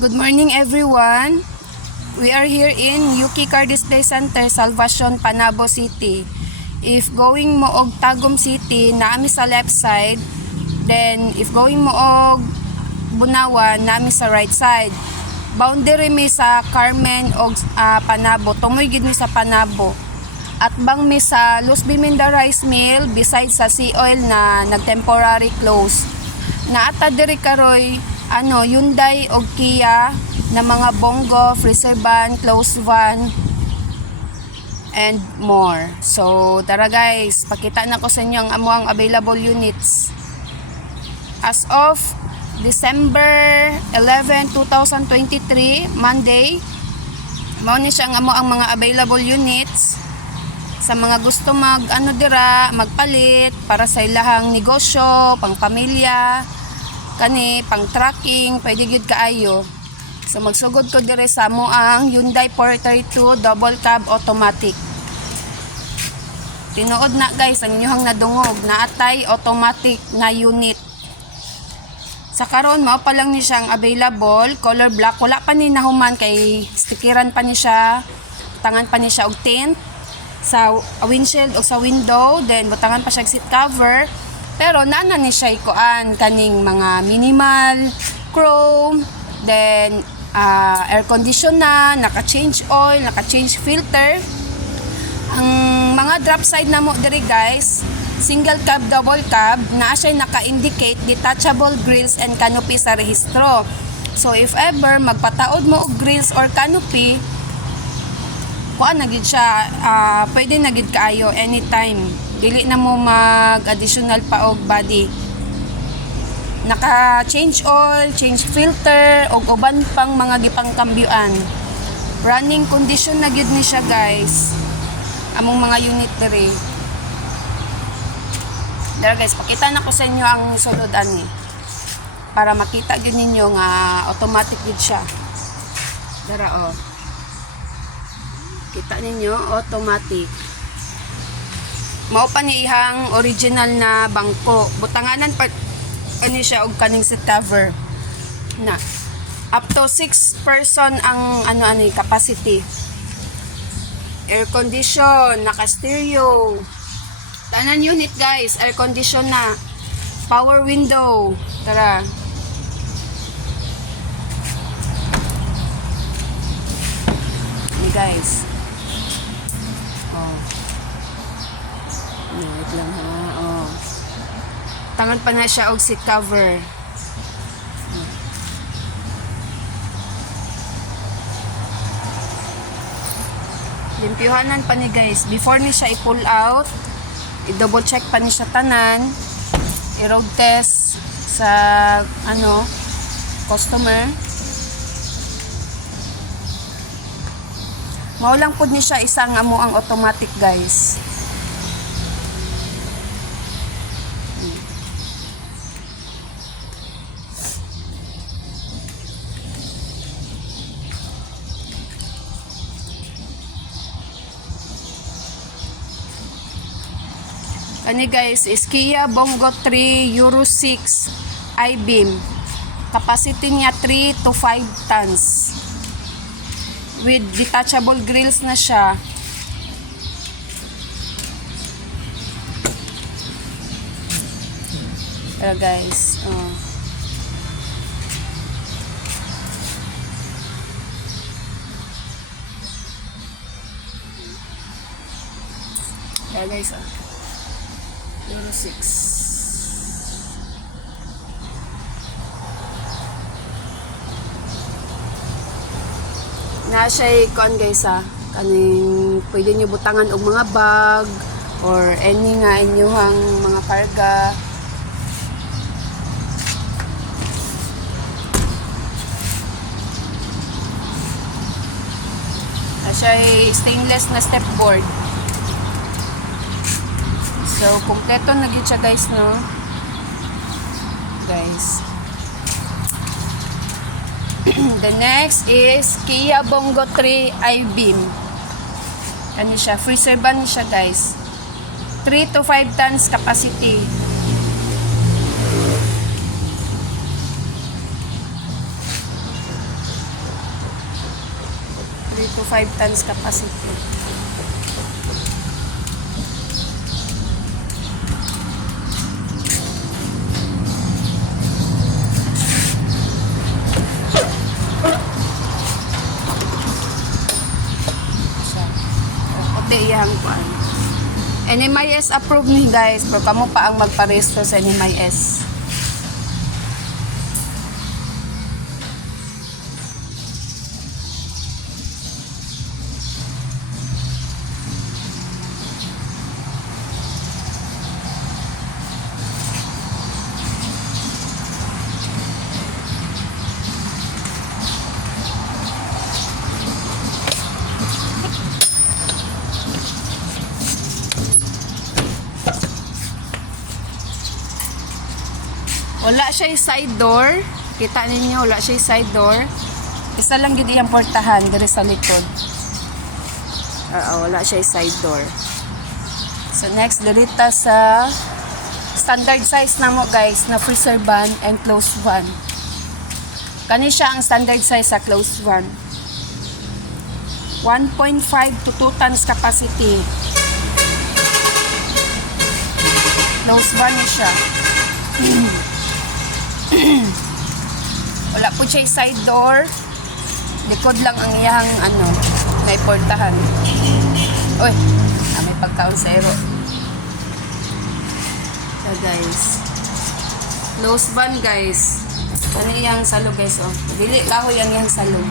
Good morning everyone. We are here in Yuki Car Display Center, Salvacion, Panabo City. If going mo og Tagum City, naami sa left side. Then if going mo og Bunawan, naami sa right side. Boundary mi sa Carmen og Panabo. Tumoy gid mi sa Panabo. At bang mi sa Luz Biminda Rice Mill beside sa Sea Oil na nag-temporary close. Naata diri karoy Hyundai o Kia na mga Bongo, freezer van, closed van, and more. So, tara guys, pakita na ko sa inyo ang amuang available units. As of December 11, 2023, Monday, mao ni siya ang ang mga available units sa mga gusto magpalit para sa ilahang negosyo, pang pamilya, pang tracking, pwede gyud kaayo. So magsugod ko dire sa mo ang Hyundai 432 double cab automatic. Tinuod na guys ang inyong nadungog na atay automatic na unit. Sa karon mao pa lang ni siyang available, color black, wala pa ni nahuman kay stickeran pa ni siya, tangan pa ni siya og tint sa windshield o sa window, then butangan pa siya seat cover. Pero naana ni siya ikuan kaning mga minimal, chrome, then air condition na, naka-change oil, naka-change filter. Ang mga drop side na mo diri guys, single cab, double cab, naa siya naka-indicate detachable grills and canopy sa rehistro. So if ever magpataod mo og grills or canopy, kuan na gid siya, pwede na gid kaayo anytime. Dili na mo mag-additional pa og body. Naka-change oil, change filter, og uban pang mga gipangkambyuan. Running condition na gid ni siya guys. Among mga unit diri. Dara guys, pakita na ko sa inyo ang sulod ani. Para makita gyud ninyo nga automatic gid siya. Dara Kita ninyo automatic. Mao pa ni ihang original na bangko. Butanganan pa ani siya og kaning seat cover. Na up to 6 person ang capacity. Air condition, naka-stereo. Tanan unit guys, air condition na. Power window. Tara. Ni guys. Wait lang ha. Tangan pa na siya og seat cover. Limpyuhanan pa ni guys. Before ni siya i-pull out, i-double check pa ni siya tanan. I-road test sa customer. Mao lang pud ni siya isang amo ang automatic guys. Ani guys is Kia Bongo 3 Euro 6 I-Beam. Capacity niya 3 to 5 tons. With detachable grills na siya. Pero guys, Pero guys, Euro 6. Na siya kuan guys kaning pwede niyo butangan og mga bag or any nga inyong mga karga. Na siya stainless na step board. So kompleto na gyud siya guys, no? Guys. The next is Kia Bongo 3 I-Beam. Ano siya? Freezer van siya guys. 3 to 5 tons capacity. to 5 tons capacity. Iyang kuan. NMIS approved ni guys, pero kamo pa ang magparehistro sa NMIS. Wala siya side door. Kita ninyo, wala siya side door. Isa lang gid iyang portahan diri sa likod. Wala siya side door. So next, dirita sa standard size na mo guys, na freezer van and closed van. Kani siya ang standard size sa closed van. 1.5 to 2 tons capacity. Closed van ni siya. Wala po siya side door. Likod lang ang iyang may portahan. Uy, may pagkaon sa ero. So guys, closed van guys. Ano iyang salog guys, oh. Dili kahoy ang iyang salog.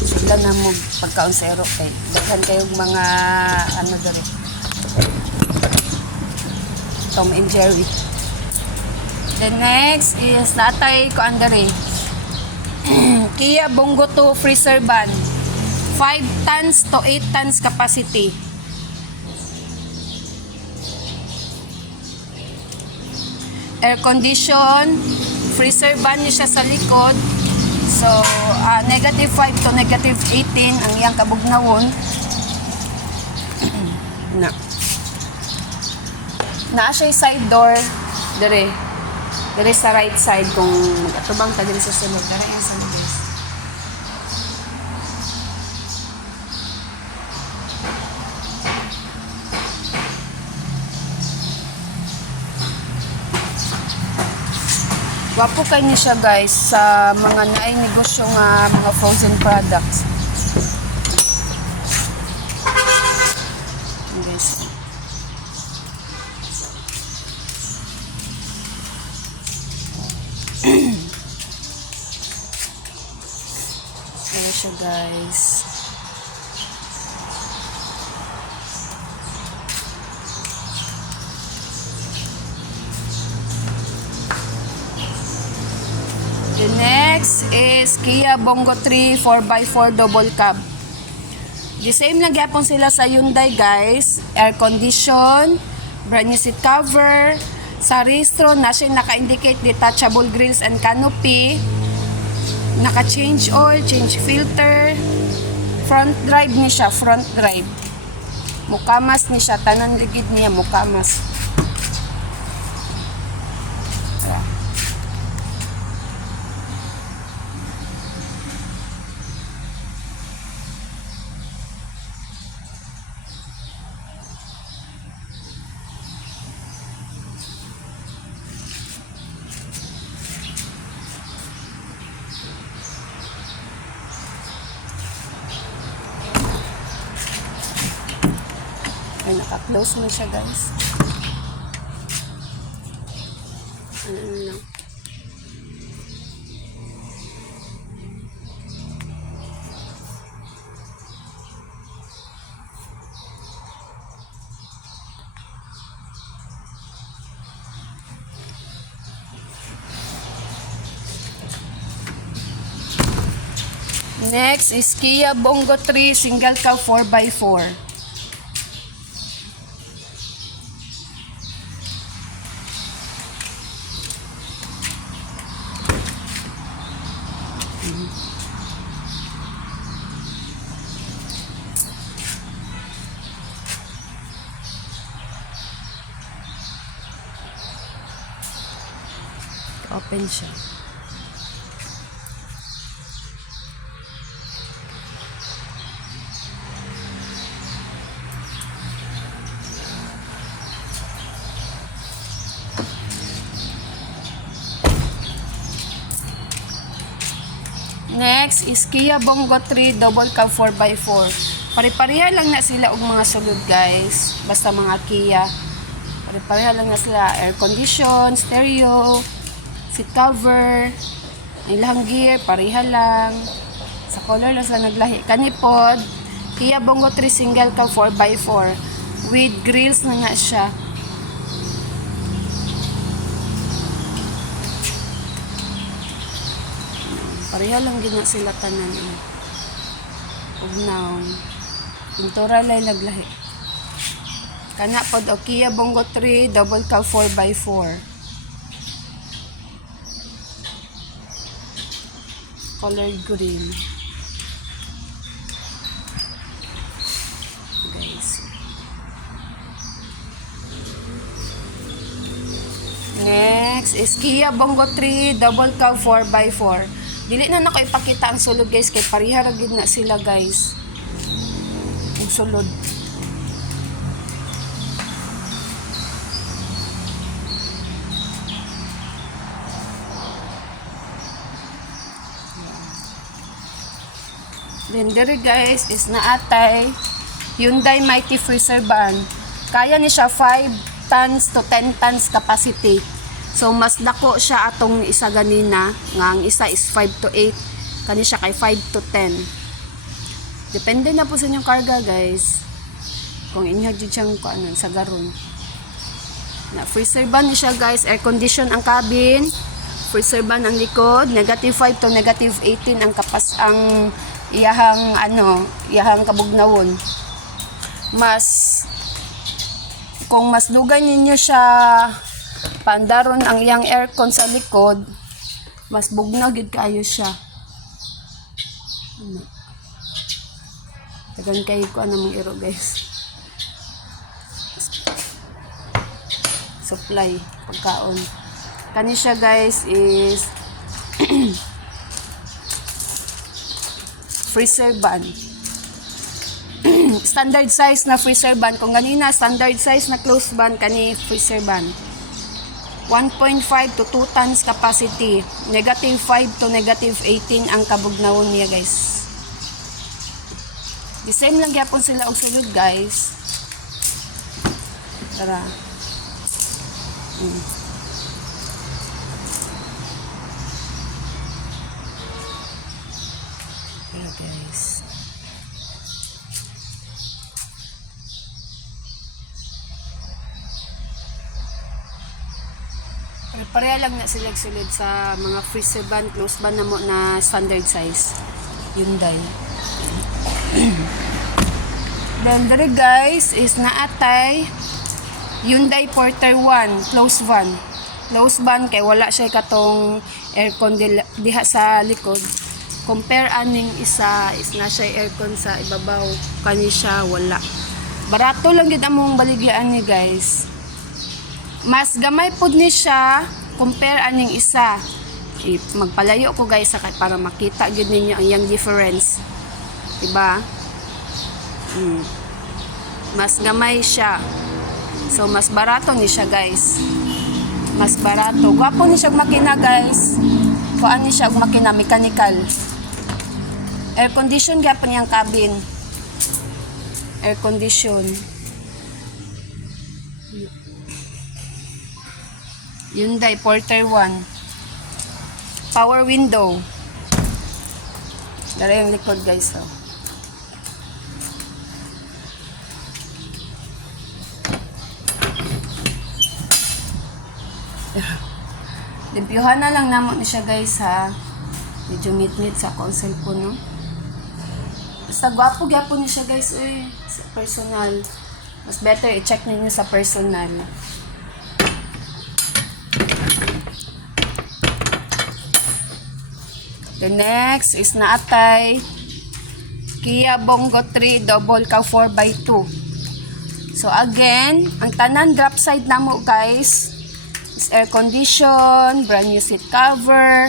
Sila na mo pagkaon sa ero kay daghan kayong mga diri. Tom and Jerry. The next is natay ko andari. Kia Bongo 2 freezer van. 5 tons to 8 tons capacity. Air condition, freezer van niya siya sa likod. So, negative 5 to negative 18 ang iyang kabugnawon. Naa siya side door dire sa right side kung mag-atubang ta diri sa sulod. Dara yung sa guys. Wapo kay ni siya guys sa mga naay negosyo nga mga frozen products. Guys. Ayan siya guys. The next is Kia Bongo 3 4x4 double cab. The same lang gyapon sila sa Hyundai guys. Air condition, brand new seat cover. Sa rehistro na siya naka-indicate detachable grills and canopy. Naka-change oil, change filter. Front drive ni siya, front drive. Mukamas ni siya, tanan ligid niya mukamas. Ay, naka-close mo siya guys. Lang. Next is Kia Bongo 3 single cab 4x4. Open siya. Next is Kia Bongo 3 Double Cab 4x4. Pare-pareha lang na sila og mga sulod guys. Basta mga Kia. Pare-pareha lang na sila. Air condition, stereo, seat cover, ilang gear, pareha lang. Sa color lang sila naglahi. Kanipod, Kia Bongo 3 Single Cab 4x4 with grills na nga siya. Pareha lang gina sila tanan. Ug naon. Pintura lay laglahi. Kana pod o Kia Bongo 3 Double Cab 4x4. Color green. Guys. Next is Kia Bongo 3 Double Cab 4x4. Dili na nako ipakita ang sulod guys kay pareha ra gid na sila guys. Ang sulod. Then there guys is naatay Hyundai Mighty Freezer van. Kaya ni siya 5 tons to 10 tons capacity. So mas dako siya atong isa ganina nga ang isa is 5 to 8, kani siya kay 5 to 10. Depende na po sa inyong karga guys. Kung inyo jud siyang kuanan sa garon. Na freezer van ni siya guys, air condition ang cabin, freezer van ang likod, negative 5 to negative 18 ang kapas ang iyahang iyahang kabugnawon. Kung mas dugay ninyo siya pandaron ang iyang aircon sa likod, mas bugnaw gid kaayo siya. Tagan kayo ko anong iro guys. Supply pagkaon. Kani siya guys is freezer van. Standard size na freezer van. Kung ganina standard size na closed van, kani freezer van. 1.5 to 2 tons capacity. Negative 5 to negative 18 ang kabugnawon niya guys. The same lang gyapon sila og sulod guys. Tara. Hello guys. Pareha lang na sila sulod sa mga freezer van, close van na mo na standard size. Hyundai. Then there guys is naatay Hyundai Porter 1 close van. Close van kay wala siya katong aircon diha sa likod. Compare aning isa is na siya aircon sa ibabaw, kani siya wala. Barato lang gid among baligyan ni guys. Mas gamay pud ni siya compare aning isa. Magpalayo ko guys para makita gid ninyo ang yang difference. Diba? Mas gamay siya. So mas barato ni siya guys. Mas barato. Gwapo ni siya makina guys. Kuan ni siya og makina mechanical. Air condition gyapon yang cabin. Air condition. Hyundai Porter 1. Power window. Dara yung likod guys. Oh. Limpyuhan na lang namo ni siya guys ha. Medyo ngit-ngit sa akong cellphone no. Basta gwapo gyapon ni siya guys sa personal. Mas better i-check ninyo sa personal. The next is naatay Kia Bongo 3 Double Cab 4x2. So again, ang tanan drop side namo guys air condition, brand new seat cover,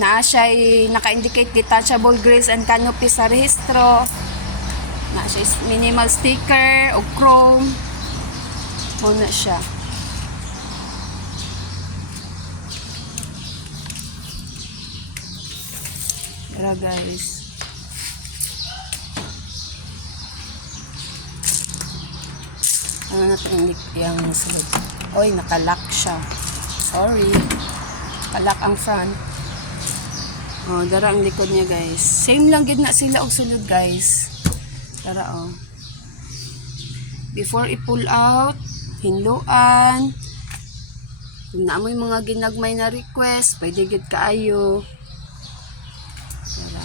naa siya naka-indicate detachable grills and canopy sa rehistro, naa siya minimal sticker o chrome, muna siya. Tara guys. Ano natin yung sulod? Oy, nakalock siya. Sorry. Nakalock ang front. Oh, dara ang likod niya guys. Same lang gid na sila og sulod guys. Dara oh. Before i-pull out, hinluan. Kung naamoy mga ginagmay na request, pwede gid kaayo. Dara.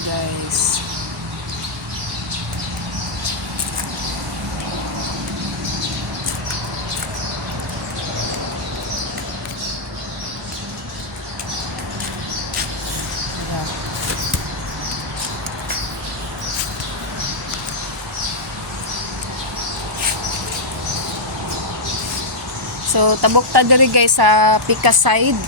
Guys, so tabok ta diri guys sa pika side.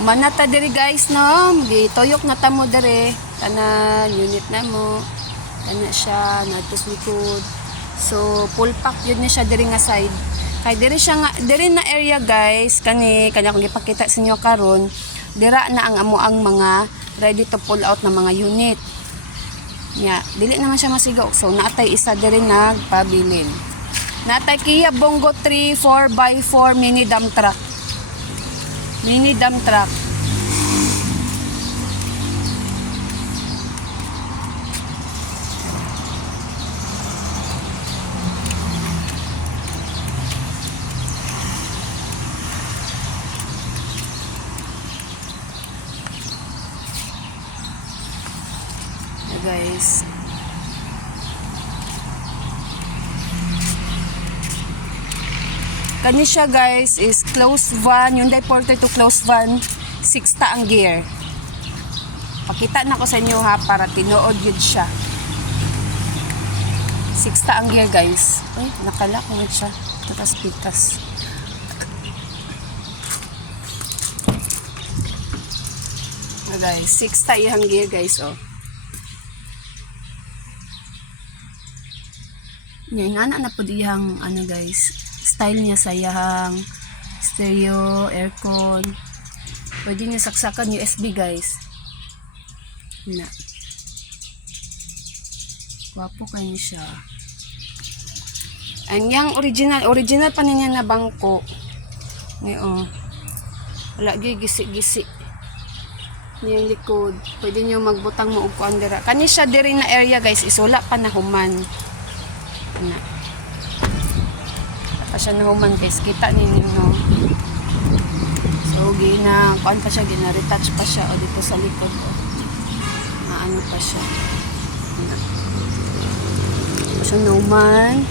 Manata diri guys no, gitoyok na ta mo diri tanan unit na mo. Kana siya natus likod. So full pack yun niya siya diri nga side. Kay diri siya nga diri na area guys, kani kanya kong gipakita sa inyo karon. Dira na ang amo ang mga ready to pull out na mga unit. Nya, dili naman siya masigaw. So naatay isa diri nagpabilin. Naatay Kia Bongo 3 4x4 mini dump truck. Mini dump truck. Guys, kani siya guys is close van, Hyundai Porter to close van, 6 ta ang gear. Pakita na ko sa inyo ha para tinuod yun siya. 6 ta ang gear guys. Uy, nakalak mo siya. Tatas-pitas. Guys, 6 ta ihang gear guys oh. Yan, na po diyang ano guys, style niya sa iyang stereo, aircon. Pwede niya saksakan USB guys. Na. Wapo kayo siya. Ang yang original pa niya na bangko. Ngayon, wala gisi-gisi. Yung likod, pwede niyo magbutang mo og kuan dira. Kani siya diri na area guys, is wala pa na human. Na. Pa siya nahuman guys, kita ninyo no. So gina, kuan pa siya, gina-retouch pa siya o dito sa likod o. Ano pa siya. Na. Pa siya nahuman.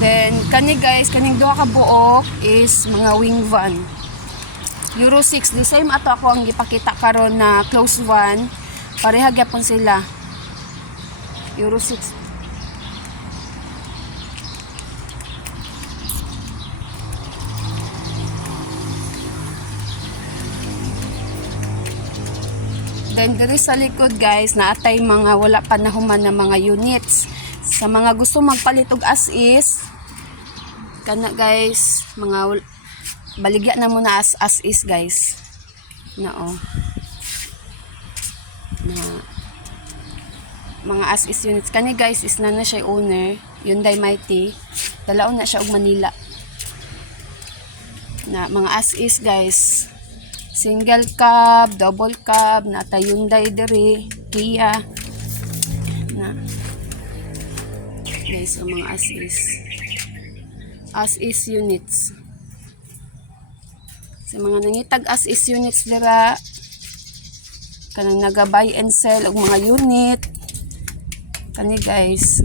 Then kani guys, kaning duha ka buok is mga wing van. Euro 6, the same ato ako ang gipakita karon na close van. Pareha gyapon sila. Euro 6. Then diri sa likod guys, naatay mga wala pa nahuman na mga units. Sa mga gusto magpalit og as is, kana guys, mga baligya na muna as is guys. Na oh. Na mga as is units kani guys is na siya owner Hyundai Mighty, dalaon na siya og Manila na mga as is guys, single cab, double cab, na ta Hyundai diri, Kia na guys ang mga as is units. Sa mga nangitag as is units dira kanang naga buy and sell og mga unit kani guys,